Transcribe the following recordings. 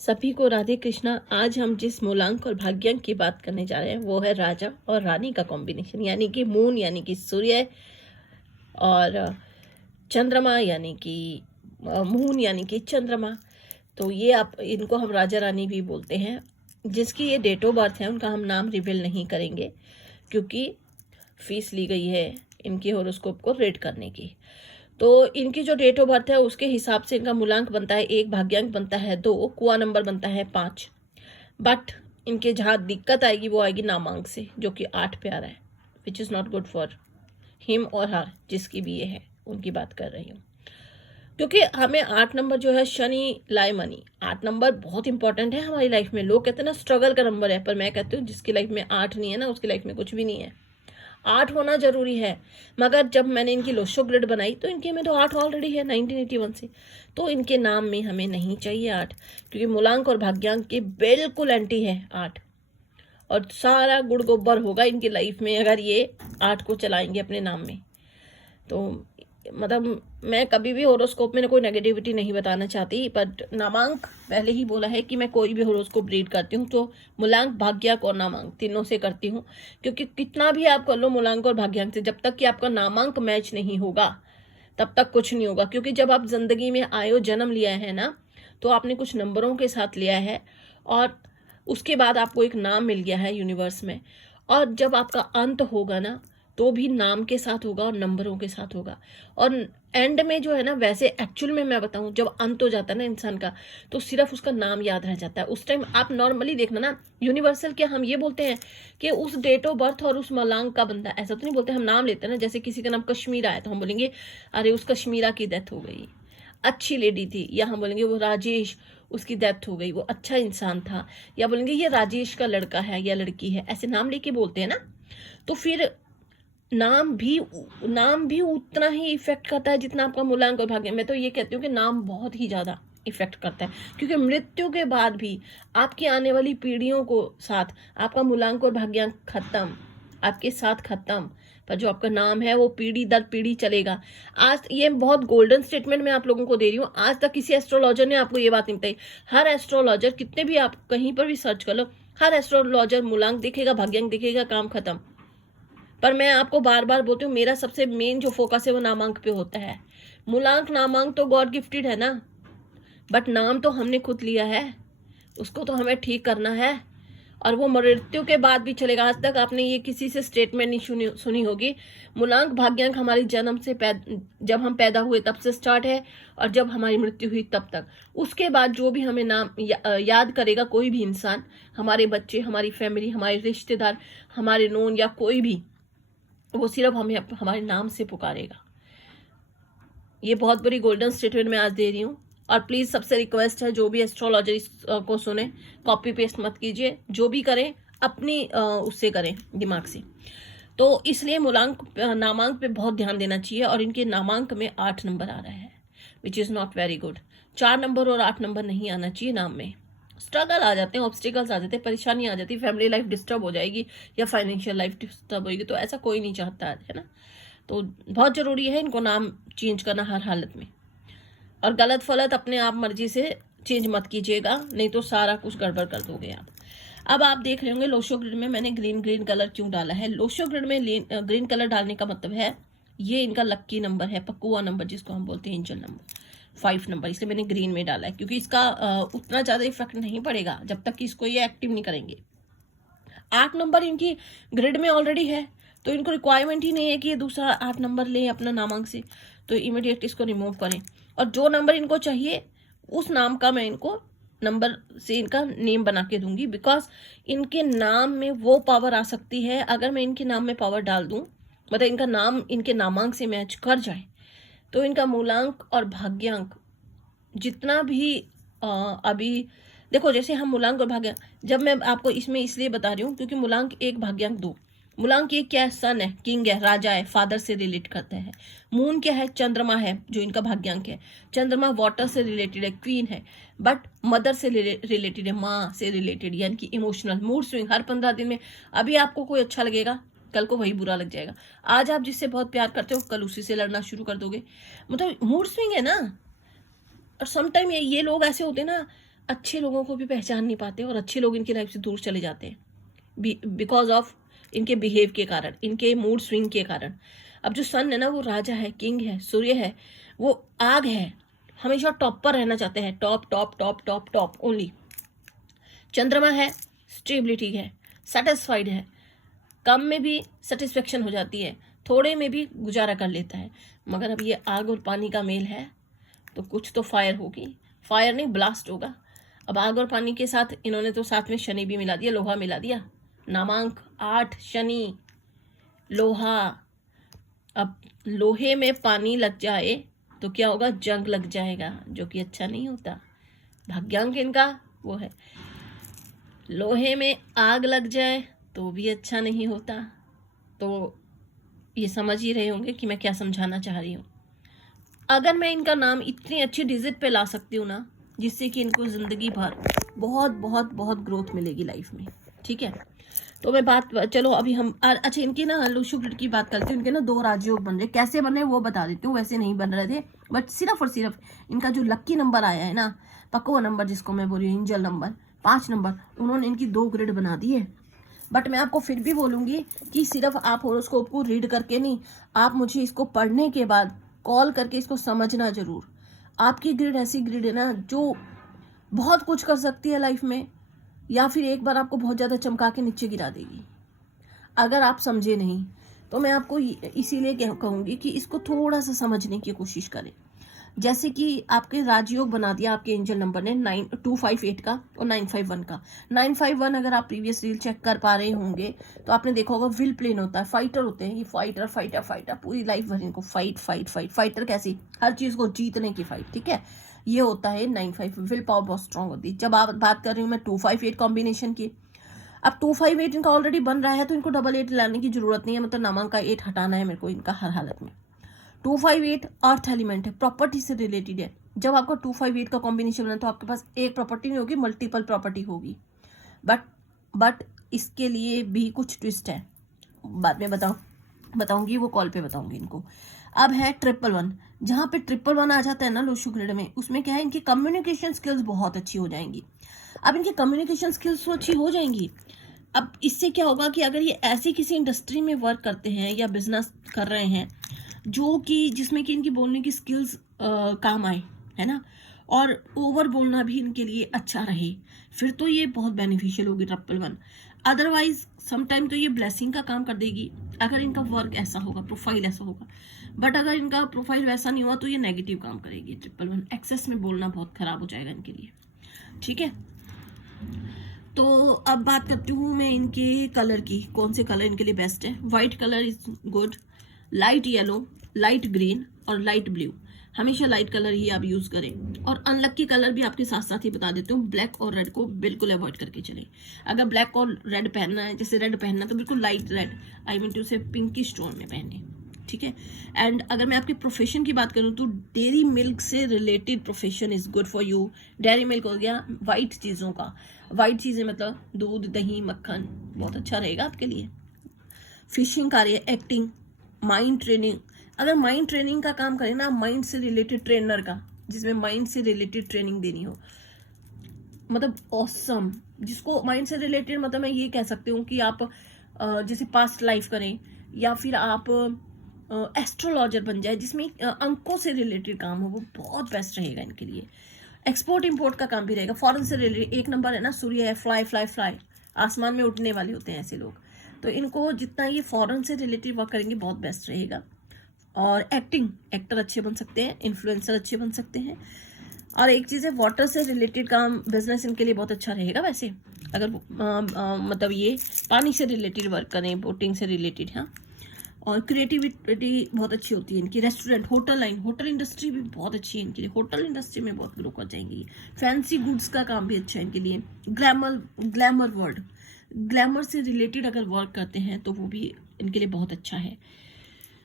सभी को राधे कृष्णा। आज हम जिस मूलांक और भाग्यांक की बात करने जा रहे हैं वो है राजा और रानी का कॉम्बिनेशन, यानी कि मून यानी कि सूर्य और चंद्रमा यानी कि मून यानी कि चंद्रमा। तो ये आप इनको हम राजा रानी भी बोलते हैं। जिसकी ये डेट ऑफ बर्थ है उनका हम नाम रिवील नहीं करेंगे क्योंकि फीस ली गई है इनकी हॉरोस्कोप को रीड करने की। तो इनकी जो डेट ऑफ बर्थ है उसके हिसाब से इनका मूलांक बनता है 1, भाग्यांक बनता है 2, कुआ नंबर बनता है 5। बट इनके जहाँ दिक्कत आएगी वो आएगी नामांक से, जो कि 8 पे आ रहा है, which is not good for him और हर, जिसकी भी ये है उनकी बात कर रही हूँ। क्योंकि हमें 8 नंबर जो है शनि लाए मनी, 8 नंबर बहुत इंपॉर्टेंट है हमारी लाइफ में। लोग कहते हैं ना स्ट्रगल का नंबर है, पर मैं कहती हूँ जिसकी लाइफ में 8 नहीं है ना उसकी लाइफ में कुछ भी नहीं है। 8 होना जरूरी है। मगर जब मैंने इनकी लोशो ग्रिड बनाई तो इनके में तो 8 ऑलरेडी है 1981 से, तो इनके नाम में हमें नहीं चाहिए 8, क्योंकि मूलांक और भाग्यांक के बिल्कुल एंटी है 8। और सारा गुड़ गोबर होगा इनकी लाइफ में अगर ये 8 को चलाएंगे अपने नाम में। तो मतलब मैं कभी भी हॉरोस्कोप में कोई नेगेटिविटी नहीं बताना चाहती, बट नामांक पहले ही बोला है कि मैं कोई भी हॉरोस्कोप रीड करती हूँ तो मूलांक, भाग्यांक और नामांक तीनों से करती हूँ। क्योंकि कितना भी आप कर लो मूलांक और भाग्यांक से, जब तक कि आपका नामांक मैच नहीं होगा तब तक कुछ नहीं होगा। क्योंकि जब आप जिंदगी में आए हो, जन्म लिया है ना, तो आपने कुछ नंबरों के साथ लिया है और उसके बाद आपको एक नाम मिल गया है यूनिवर्स में। और जब आपका अंत होगा ना तो भी नाम के साथ होगा और नंबरों के साथ होगा। और एंड में जो है ना, वैसे एक्चुअल में मैं बताऊं, जब अंत हो जाता है ना इंसान का तो सिर्फ उसका नाम याद रह जाता है। उस टाइम आप नॉर्मली देखना ना, यूनिवर्सल क्या हम ये बोलते हैं कि उस डेट ऑफ बर्थ और उस मूलांक का बंदा, ऐसा तो नहीं बोलते। हम नाम लेते हैं ना, जैसे किसी का नाम कश्मीरा है तो हम बोलेंगे अरे उस कश्मीरा की डेथ हो गई, अच्छी लेडी थी। या हम बोलेंगे वो राजेश, उसकी डेथ हो गई, वो अच्छा इंसान था। या बोलेंगे ये राजेश का लड़का है या लड़की है, ऐसे नाम लेके बोलते हैं ना। तो फिर नाम भी उतना ही इफेक्ट करता है जितना आपका मूलांक और भाग्य। मैं तो ये कहती हूँ कि नाम बहुत ही ज्यादा इफेक्ट करता है, क्योंकि मृत्यु के बाद भी आपकी आने वाली पीढ़ियों को साथ आपका मूलांक और भाग्यांक खत्म, आपके साथ खत्म, पर जो आपका नाम है वो पीढ़ी दर पीढ़ी चलेगा। आज ये बहुत गोल्डन स्टेटमेंट मैं आप लोगों को दे रही हूँ। आज तक किसी एस्ट्रोलॉजर ने आपको ये बात नहीं बताई। हर एस्ट्रोलॉजर, कितने भी आप कहीं पर भी सर्च कर लो, हर एस्ट्रोलॉजर मूलांक दिखेगा, भाग्यांक दिखेगा, काम खत्म। पर मैं आपको बार बार बोलती हूँ, मेरा सबसे मेन जो फोकस है वो नामांक पे होता है। मूलांक नामांक तो गॉड गिफ्टेड है ना, बट नाम तो हमने खुद लिया है, उसको तो हमें ठीक करना है। और वो मृत्यु के बाद भी चलेगा। आज तक आपने ये किसी से स्टेटमेंट नहीं सुनी होगी। मूलांक भाग्यांक हमारी जन्म से जब हम पैदा हुए तब से स्टार्ट है, और जब हमारी मृत्यु हुई तब तक। उसके बाद जो भी हमें नाम याद करेगा कोई भी इंसान, हमारे बच्चे, हमारी फैमिली, हमारे रिश्तेदार, हमारे नोन या कोई भी, वो सिर्फ हमें हमारे नाम से पुकारेगा। ये बहुत बड़ी गोल्डन स्टेटमेंट मैं आज दे रही हूँ। और प्लीज सबसे रिक्वेस्ट है, जो भी एस्ट्रोलॉजर को सुने, कॉपी पेस्ट मत कीजिए, जो भी करें अपनी उससे करें, दिमाग से। तो इसलिए मूलांक नामांक पे बहुत ध्यान देना चाहिए। और इनके नामांक में 8 नंबर आ रहा है, which is not very good. 4 number और 8 नंबर नहीं आना चाहिए नाम में। स्ट्रगल आ जाते हैं, ऑब्स्टिकल्स आ जाते हैं, परेशानी आ जाती है, फैमिली लाइफ डिस्टर्ब हो जाएगी या फाइनेंशियल लाइफ डिस्टर्ब होगी। तो ऐसा कोई नहीं चाहता है ना। तो बहुत जरूरी है इनको नाम चेंज करना हर हालत में। और गलत फलत अपने आप मर्जी से चेंज मत कीजिएगा, नहीं तो सारा कुछ गड़बड़ कर दोगे आप। अब आप देख रहे होंगे लोशो ग्रिड में मैंने ग्रीन कलर क्यों डाला है। लोशो ग्रिड में ग्रीन कलर डालने का मतलब है ये इनका लक्की नंबर है, पकुआ नंबर जिसको हम बोलते हैं, एंजल नंबर 5 नंबर, इसलिए मैंने ग्रीन में डाला है। क्योंकि इसका उतना ज्यादा इफेक्ट नहीं पड़ेगा जब तक कि इसको ये एक्टिव नहीं करेंगे। 8 नंबर इनकी ग्रिड में ऑलरेडी है, तो इनको रिक्वायरमेंट ही नहीं है कि ये दूसरा 8 नंबर ले अपना नामांक से। तो इमीडिएट इसको रिमूव करें। और जो नंबर इनको चाहिए उस नाम का मैं इनको नंबर से इनका नेम बना के दूंगी। बिकॉज इनके नाम में वो पावर आ सकती है, अगर मैं इनके नाम में पावर डाल दूं, मतलब इनका नाम इनके नामांक से मैच कर जाए, तो इनका मूलांक और भाग्यांक जितना भी अभी देखो, जैसे हम मूलांक और भाग्यांक, जब मैं आपको इसमें इसलिए बता रही हूँ क्योंकि मूलांक 1 भाग्यांक 2। मूलांक 1 क्या है, सन है, किंग है, राजा है, फादर से रिलेट करते हैं। मून क्या है, चंद्रमा है, जो इनका भाग्यांक है। चंद्रमा वाटर से रिलेटेड है, क्वीन है, बट मदर से रिलेटेड है, माँ से रिलेटेड, यानी कि इमोशनल मूड स्विंग हर 15 दिन में। अभी आपको कोई अच्छा लगेगा, कल को वही बुरा लग जाएगा। आज आप जिससे बहुत प्यार करते हो कल उसी से लड़ना शुरू कर दोगे। मतलब मूड स्विंग है ना। और समटाइम ये लोग ऐसे होते हैं ना, अच्छे लोगों को भी पहचान नहीं पाते और अच्छे लोग इनकी लाइफ से दूर चले जाते हैं बिकॉज ऑफ इनके बिहेव के कारण, इनके मूड स्विंग के कारण। अब जो सन है ना, वो राजा है, किंग है, सूर्य है, वो आग है, हमेशा टॉप पर रहना चाहते हैं, top top top top top only. चंद्रमा है, स्टेबिलिटी है, सेटिस्फाइड है, कम में भी सेटिस्फेक्शन हो जाती है, थोड़े में भी गुजारा कर लेता है। मगर अब ये आग और पानी का मेल है तो कुछ तो फायर होगी, फायर नहीं ब्लास्ट होगा। अब आग और पानी के साथ इन्होंने तो साथ में शनि भी मिला दिया, लोहा मिला दिया। नामांक 8 शनि लोहा। अब लोहे में पानी लग जाए तो क्या होगा, जंग लग जाएगा, जो कि अच्छा नहीं होता। भाग्यांक इनका वो है, लोहे में आग लग जाए तो भी अच्छा नहीं होता। तो ये समझ ही रहे होंगे कि मैं क्या समझाना चाह रही हूँ। अगर मैं इनका नाम इतनी अच्छी डिजिट पे ला सकती हूँ ना, जिससे कि इनको ज़िंदगी भर बहुत बहुत बहुत ग्रोथ मिलेगी लाइफ में, ठीक है। तो मैं बात, चलो अभी हम अच्छा इनकी ना लूशु ग्रिड की बात करते हैं। इनके ना 2 राजयोग बन रहे, कैसे बन रहे वो बता देती हूँ। वैसे नहीं बन रहे थे, बट सिर्फ और सिर्फ इनका जो लक्की नंबर आया है ना, पक्का नंबर जिसको मैं बोल रही हूँ, एंजल नंबर 5 नंबर, उन्होंने इनकी 2 ग्रिड बना दी है। बट मैं आपको फिर भी बोलूँगी कि सिर्फ आप होरोस्कोप को रीड करके नहीं, आप मुझे इसको पढ़ने के बाद कॉल करके इसको समझना जरूर। आपकी ग्रिड ऐसी ग्रिड है ना जो बहुत कुछ कर सकती है लाइफ में, या फिर एक बार आपको बहुत ज़्यादा चमका के नीचे गिरा देगी अगर आप समझे नहीं। तो मैं आपको इसीलिए कहूँगी कि इसको थोड़ा सा समझने की कोशिश करें। जैसे कि आपके राजयोग बना दिया आपके एंजल नंबर ने 9258 का और 951 का। 951 अगर आप प्रीवियस रील चेक कर पा रहे होंगे तो आपने देखा होगा विल प्लेन होता है, फाइटर होते हैं ये, फाइटर फाइटर फाइटर, पूरी लाइफ भर इनको फाइट फाइट फाइट, फाइटर कैसी, हर चीज़ को जीतने की फाइट, ठीक है। ये होता है 95, विल पावर बहुत स्ट्रांग होती है। जब आप बात कर रही हूँ मैं 258 कॉम्बिनेशन की, अब 258 इनका ऑलरेडी बन रहा है तो इनको 88 लाने की जरूरत नहीं है, मतलब नामांक का 8 हटाना है मेरे को इनका हर हालत में। 258 अर्थ एलिमेंट है, प्रॉपर्टी से रिलेटेड है। जब आपका 258 का कॉम्बिनेशन बना तो आपके पास एक प्रॉपर्टी नहीं होगी, मल्टीपल प्रॉपर्टी होगी। बट इसके लिए भी कुछ ट्विस्ट है, बाद में बताऊंगी, वो कॉल पे बताऊंगी इनको। अब है 111, जहाँ पे 111 आ जाता है ना लूशु ग्रिड में, उसमें क्या है, इनकी कम्युनिकेशन स्किल्स बहुत अच्छी हो जाएंगी। अब इनकी कम्युनिकेशन स्किल्स तो अच्छी हो जाएंगी, अब इससे क्या होगा कि अगर ये ऐसी किसी इंडस्ट्री में वर्क करते हैं या बिजनेस कर रहे हैं जो कि जिसमें कि इनकी बोलने की स्किल्स काम आए, है ना, और ओवर बोलना भी इनके लिए अच्छा रहे, फिर तो ये बहुत बेनिफिशियल होगी 111। अदरवाइज समटाइम तो ये ब्लेसिंग का काम कर देगी अगर इनका वर्क ऐसा होगा, प्रोफाइल ऐसा होगा। बट अगर इनका प्रोफाइल वैसा नहीं हुआ तो ये नेगेटिव काम करेगी 111। एक्सेस में बोलना बहुत खराब हो जाएगा इनके लिए, ठीक है। तो अब बात करती हूँ मैं इनके कलर की, कौन से कलर इनके लिए बेस्ट है। White colour is good, light yellow, light green और लाइट ब्लू, हमेशा लाइट कलर ही आप यूज करें। और अनलक्की कलर भी आपके साथ साथ ही बता देती हूँ, ब्लैक और रेड को बिल्कुल अवॉइड करके चलें। अगर ब्लैक और रेड पहनना है, जैसे रेड पहनना है तो बिल्कुल light red, I mean to say pinkish tone में पहने, ठीक है। एंड अगर मैं आपके प्रोफेशन की बात करूँ तो डेयरी मिल्क से related profession is good for you. Dairy milk हो गया वाइट चीज़ों का, वाइट चीज़ें मतलब दूध दही मक्खन, बहुत अच्छा रहेगा आपके लिए। फिशिंग कार्य, एक्टिंग, माइंड ट्रेनिंग, अगर माइंड ट्रेनिंग का काम करें ना, माइंड से रिलेटेड ट्रेनर का, जिसमें माइंड से रिलेटेड ट्रेनिंग देनी हो, मतलब ऑसम। जिसको माइंड से रिलेटेड मतलब मैं ये कह सकती हूँ कि आप जैसे पास्ट लाइफ करें, या फिर आप एस्ट्रोलॉजर बन जाए जिसमें अंकों से रिलेटेड काम हो, वो बहुत बेस्ट रहेगा इनके लिए। एक्सपोर्ट इंपोर्ट का काम भी रहेगा, फॉरेन से रिलेटेड। 1 नंबर है ना, सूर्य है, फ्लाई फ्लाई फ्लाई, आसमान में उड़ने वाले होते हैं ऐसे लोग, तो इनको जितना ये फॉरेन से रिलेटेड वर्क करेंगे बहुत बेस्ट रहेगा। और एक्टिंग, एक्टर अच्छे बन सकते हैं, इन्फ्लुएंसर अच्छे बन सकते हैं। और एक चीज़ है, वाटर से रिलेटेड काम, बिजनेस इनके लिए बहुत अच्छा रहेगा वैसे, अगर मतलब ये पानी से रिलेटेड वर्क करें, बोटिंग से रिलेटेड। हाँ, और क्रिएटिविटी बहुत अच्छी होती है इनकी। Restaurant, hotel line, hotel industry भी बहुत अच्छी है इनके लिए, होटल इंडस्ट्री में बहुत ग्रो कर जाएंगी। फैंसी गुड्स का काम भी अच्छा है इनके लिए। ग्लैमर वर्ड, ग्लैमर से रिलेटेड अगर वर्क करते हैं तो वो भी इनके लिए बहुत अच्छा है।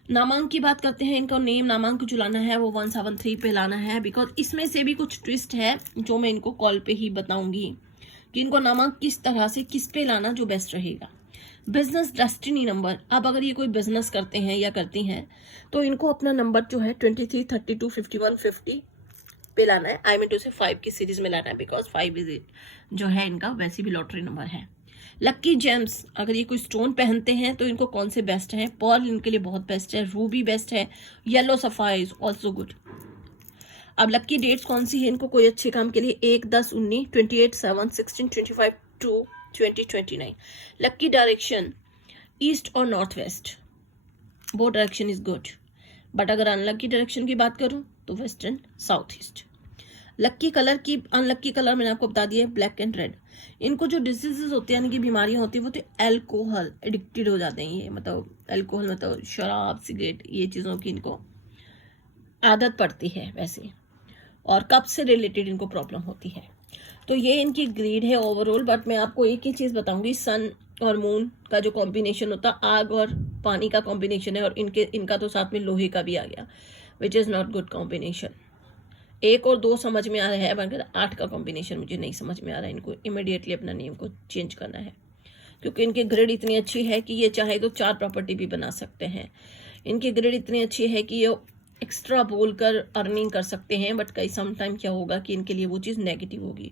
नामांक की बात करते हैं, इनको नेम नामांक जो लाना है वो 173 पे लाना है, बिकॉज इसमें से भी कुछ ट्विस्ट है जो मैं इनको कॉल पे ही बताऊंगी कि इनको नामांक किस तरह से किस पे लाना जो बेस्ट रहेगा। बिजनेस डेस्टिनी नंबर, अब अगर ये कोई बिजनेस करते हैं या करती हैं तो इनको अपना नंबर जो है 23, 32, 51, 50 पे लाना है, आई मीन टू से 5 की सीरीज में लाना है, बिकॉज 5 इज इट जो है इनका वैसे भी लॉटरी नंबर है। लक्की जेम्स, अगर ये कोई स्टोन पहनते हैं तो इनको कौन से बेस्ट हैं? पर्ल इनके लिए बहुत बेस्ट है, रूबी बेस्ट है, yellow sapphire is also good. अब लक्की डेट्स कौन सी है इनको कोई अच्छे काम के लिए? 1, 10, 19, 28, 7, 16, 25, 2, 20, 29। लक्की डायरेक्शन ईस्ट और नॉर्थ वेस्ट, वो डायरेक्शन इज गुड, बट अगर अनलक्की डायरेक्शन की बात करूं तो वेस्टर्न साउथ ईस्ट। लक्की कलर की, अनलक्की कलर मैंने आपको बता दिया ब्लैक एंड रेड। इनको जो डिजीजेस होते हैं यानी कि बीमारियां होती है वो तो एल्कोहल एडिक्टेड हो जाते हैं, ये मतलब एल्कोहल मतलब शराब सिगरेट ये चीज़ों की इनको आदत पड़ती है वैसे, और कब से रिलेटेड इनको प्रॉब्लम होती है। तो ये इनकी ग्रीड है ओवरऑल। बट मैं आपको एक ही चीज़ बताऊंगी, सन और मून का जो कॉम्बिनेशन होता है, आग और पानी का कॉम्बिनेशन है, और इनका तो साथ में लोहे का भी आ गया, which is not good combination. 1 और 2 समझ में आ रहा है, मगर 8 का कॉम्बिनेशन मुझे नहीं समझ में आ रहा है। इनको इमीडिएटली अपना नेम को चेंज करना है, क्योंकि इनकी ग्रिड इतनी अच्छी है कि ये चाहे तो 4 प्रॉपर्टी भी बना सकते हैं। इनकी ग्रिड इतनी अच्छी है कि ये एक्स्ट्रा बोलकर अर्निंग कर सकते हैं, बट कई समटाइम क्या होगा कि इनके लिए वो चीज़ नेगेटिव होगी।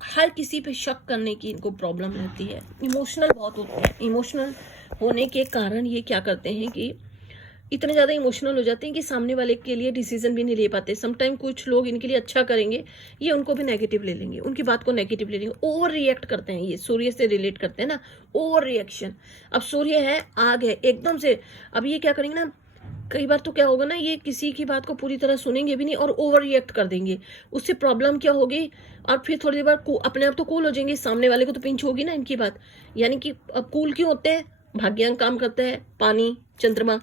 हर किसी पे शक करने की इनको प्रॉब्लम रहती है, इमोशनल बहुत होते हैं। इमोशनल होने के कारण ये क्या करते हैं कि इतने ज़्यादा इमोशनल हो जाते हैं कि सामने वाले के लिए डिसीजन भी नहीं ले पाते। समटाइम कुछ लोग इनके लिए अच्छा करेंगे, ये उनको भी नेगेटिव ले लेंगे, उनकी बात को नेगेटिव ले लेंगे, ओवर रिएक्ट करते हैं। ये सूर्य से रिलेट करते हैं ना, ओवर रिएक्शन। अब सूर्य है, आग है, एकदम से अब ये क्या करेंगे ना, कई बार तो क्या होगा ना, ये किसी की बात को पूरी तरह सुनेंगे भी नहीं और ओवर रिएक्ट कर देंगे। उससे प्रॉब्लम क्या होगी, और फिर थोड़ी देर बाद अपने आप तो कूल हो जाएंगे, सामने वाले को तो पिंच होगी ना इनकी बात। यानी कि अब कूल क्यों होते हैं? भाग्यांक काम करता है, पानी, चंद्रमा,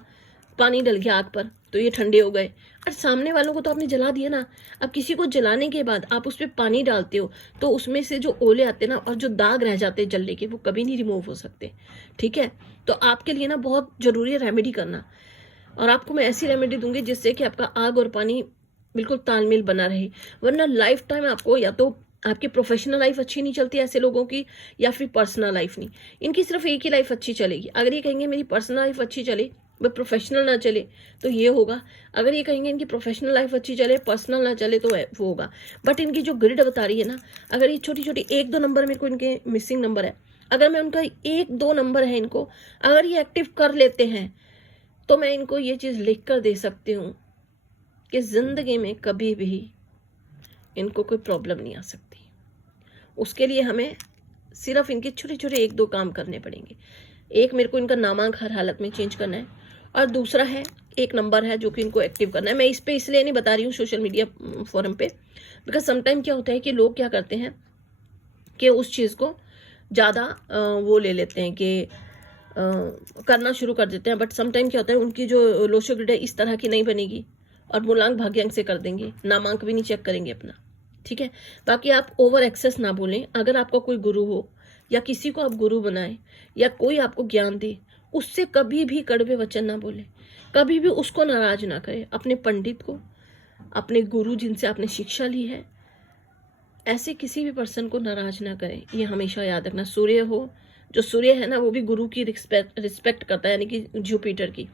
पानी डल गया आग पर तो ये ठंडे हो गए, और सामने वालों को तो आपने जला दिया ना। अब किसी को जलाने के बाद आप उस पर पानी डालते हो तो उसमें से जो ओले आते हैं ना, और जो दाग रह जाते हैं जलने के, वो कभी नहीं रिमूव हो सकते। ठीक है, तो आपके लिए ना बहुत जरूरी है रेमेडी करना, और आपको मैं ऐसी रेमेडी दूंगी जिससे कि आपका आग और पानी बिल्कुल तालमेल बना रहे। वरना लाइफ टाइम आपको या तो आपकी प्रोफेशनल लाइफ अच्छी नहीं चलती ऐसे लोगों की, या फिर पर्सनल लाइफ नहीं। इनकी सिर्फ एक ही लाइफ अच्छी चलेगी। अगर ये कहेंगे मेरी पर्सनल लाइफ अच्छी चले, वह प्रोफेशनल ना चले, तो ये होगा। अगर ये कहेंगे इनकी प्रोफेशनल लाइफ अच्छी चले, पर्सनल ना चले, तो वो होगा। बट इनकी जो ग्रिड बता रही है ना, अगर ये छोटी छोटी 1-2 नंबर मेरे को इनके मिसिंग नंबर है, अगर मैं उनका 1-2 नंबर है इनको, अगर ये एक्टिव कर लेते हैं, तो मैं इनको ये चीज़ लिख कर दे सकती हूँ कि ज़िंदगी में कभी भी इनको कोई प्रॉब्लम नहीं आ सकती। उसके लिए हमें सिर्फ इनके छोटे छोटे 1-2 काम करने पड़ेंगे। एक, मेरे को इनका नामांक हर हालत में चेंज करना है, और दूसरा है 1 नंबर है जो कि इनको एक्टिव करना है। मैं इस पे इसलिए नहीं बता रही हूँ सोशल मीडिया फोरम पे, बिकॉज समटाइम क्या होता है कि लोग क्या करते हैं कि उस चीज़ को ज़्यादा वो ले लेते हैं कि करना शुरू कर देते हैं। बट समटाइम क्या होता है, उनकी जो लोशो ग्रिड है इस तरह की नहीं बनेगी, और मूलांक भाग्यांक से कर देंगे, नामांक भी नहीं चेक करेंगे अपना। ठीक है, बाकी आप ओवर एक्सेस ना बोलें। अगर आपका कोई गुरु हो, या किसी को आप गुरु बनाएं, या कोई आपको ज्ञान दे, उससे कभी भी कड़वे वचन ना बोले, कभी भी उसको नाराज ना करें। अपने पंडित को, अपने गुरु जिनसे आपने शिक्षा ली है, ऐसे किसी भी पर्सन को नाराज ना करें। ये हमेशा याद रखना। सूर्य हो, जो सूर्य है ना, वो भी गुरु की रिस्पेक्ट करता है, यानी कि जुपिटर की,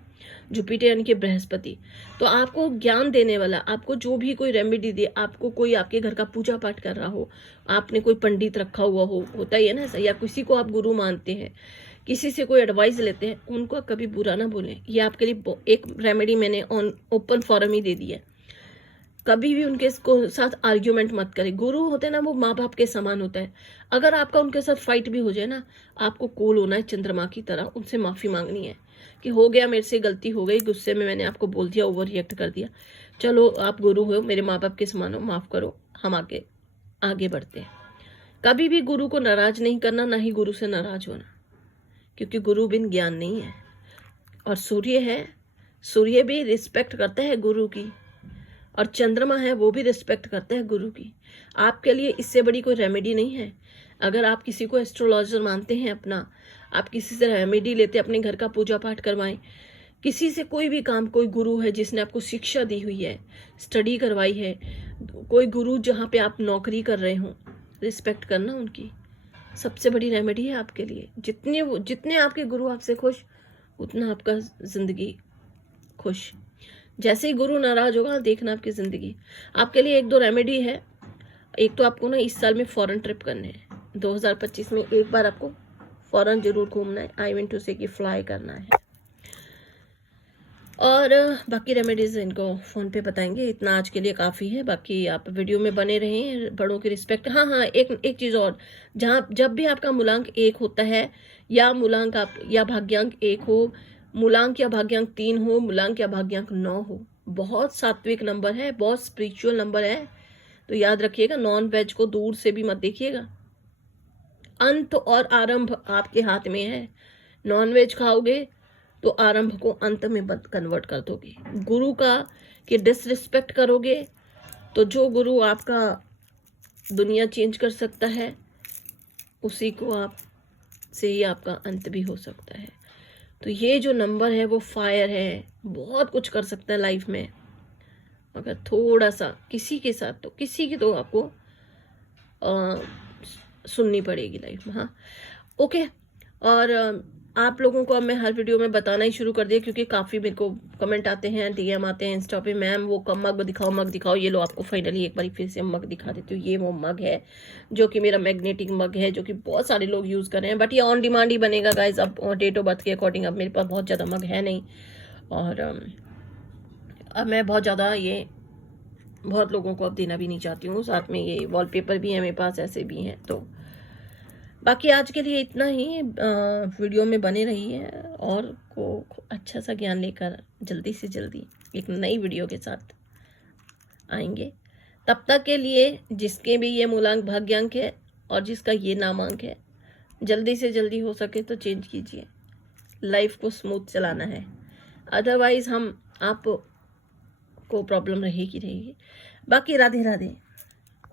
जुपिटर यानी कि बृहस्पति। तो आपको ज्ञान देने वाला, आपको जो भी कोई रेमेडी दे, आपको कोई आपके घर का पूजा पाठ कर रहा हो, आपने कोई पंडित रखा हुआ हो, होता ही है ना ऐसा, या किसी को आप गुरु मानते हैं, किसी से कोई एडवाइस लेते हैं, उनको कभी बुरा ना बोलें। ये आपके लिए एक रेमेडी मैंने ऑन ओपन फॉरम ही दे दी है। कभी भी उनके साथ आर्ग्यूमेंट मत करें। गुरु होते हैं ना, वो माँ बाप के समान होता है। अगर आपका उनके साथ फाइट भी हो जाए ना, आपको कूल होना है चंद्रमा की तरह, उनसे माफ़ी मांगनी है कि हो गया, मेरे से गलती हो गई, गुस्से में मैंने आपको बोल दिया, ओवर रिएक्ट कर दिया, चलो आप गुरु हो, मेरे माँ बाप के समान हो, माफ़ करो, हम आगे बढ़ते हैं। कभी भी गुरु को नाराज नहीं करना, ना ही गुरु से नाराज होना, क्योंकि गुरु बिन ज्ञान नहीं है। और सूर्य है, सूर्य भी रिस्पेक्ट करता है गुरु की, और चंद्रमा है, वो भी रिस्पेक्ट करता है गुरु की। आपके लिए इससे बड़ी कोई रेमेडी नहीं है। अगर आप किसी को एस्ट्रोलॉजर मानते हैं अपना, आप किसी से रेमेडी लेते, अपने घर का पूजा पाठ करवाएं, किसी से कोई भी काम, कोई गुरु है जिसने आपको शिक्षा दी हुई है, स्टडी करवाई है, कोई गुरु जहाँ पे आप नौकरी कर रहे हो, रिस्पेक्ट करना उनकी सबसे बड़ी रेमेडी है आपके लिए। जितने आपके गुरु आपसे खुश, उतना आपका ज़िंदगी खुश। जैसे ही गुरु नाराज होगा देखना आपकी ज़िंदगी। आपके लिए एक दो रेमेडी है। एक तो आपको ना इस साल में फॉरेन ट्रिप करने हैं। 2025 में एक बार आपको फॉरेन जरूर घूमना है। आई मीन टू से कि फ्लाई करना है। और बाकी रेमेडीज़ इनको फ़ोन पे बताएंगे। इतना आज के लिए काफ़ी है। बाकी आप वीडियो में बने रहें, बड़ों की रिस्पेक्ट। हाँ हाँ, एक चीज़ और, जहाँ जब भी आपका मूलांक 1 होता है या मूलांक आप या भाग्यांक 1 हो, मूलांक या भाग्यांक 3 हो, मूलांक या भाग्यांक 9 हो, बहुत सात्विक नंबर है, बहुत स्पिरिचुअल नंबर है। तो याद रखिएगा, नॉन वेज को दूर से भी मत देखिएगा। अंत और आरंभ आपके हाथ में है। नॉन वेज खाओगे तो आरंभ को अंत में कन्वर्ट कर दोगे। गुरु का कि डिसरिस्पेक्ट करोगे तो जो गुरु आपका दुनिया चेंज कर सकता है, उसी को आप से ही आपका अंत भी हो सकता है। तो ये जो नंबर है वो फायर है, बहुत कुछ कर सकता है लाइफ में। अगर थोड़ा सा किसी के साथ, तो किसी की तो आपको सुननी पड़ेगी लाइफ में। हाँ, ओके। और आप लोगों को अब मैं हर वीडियो में बताना ही शुरू कर दिया, क्योंकि काफ़ी मेरे को कमेंट आते हैं, डीएम आते हैं इंस्टा पे, मैम वो मग दिखाओ, मग दिखाओ। ये लो, आपको फाइनली एक बार फिर से मग दिखा देती हूँ। ये वो मग है जो कि मेरा मैग्नेटिक मग है, जो कि बहुत सारे लोग यूज़ कर रहे हैं, बट ये ऑन डिमांड ही बनेगा गाइज। अब डेट ऑफ बर्थ के अकॉर्डिंग अब मेरे पास बहुत ज़्यादा मग है नहीं, और अब मैं बहुत ज़्यादा ये बहुत लोगों को अब देना भी नहीं चाहती हूँ। साथ में ये वॉलपेपर भी है मेरे पास, ऐसे भी हैं। तो बाकी आज के लिए इतना ही। वीडियो में बने रहिए और को अच्छा सा ज्ञान लेकर जल्दी से जल्दी एक नई वीडियो के साथ आएंगे। तब तक के लिए जिसके भी ये मूलांक भाग्यांक है और जिसका ये नामांक है, जल्दी से जल्दी हो सके तो चेंज कीजिए। लाइफ को स्मूथ चलाना है, अदरवाइज हम आप को प्रॉब्लम रहेगी। बाकी राधे राधे।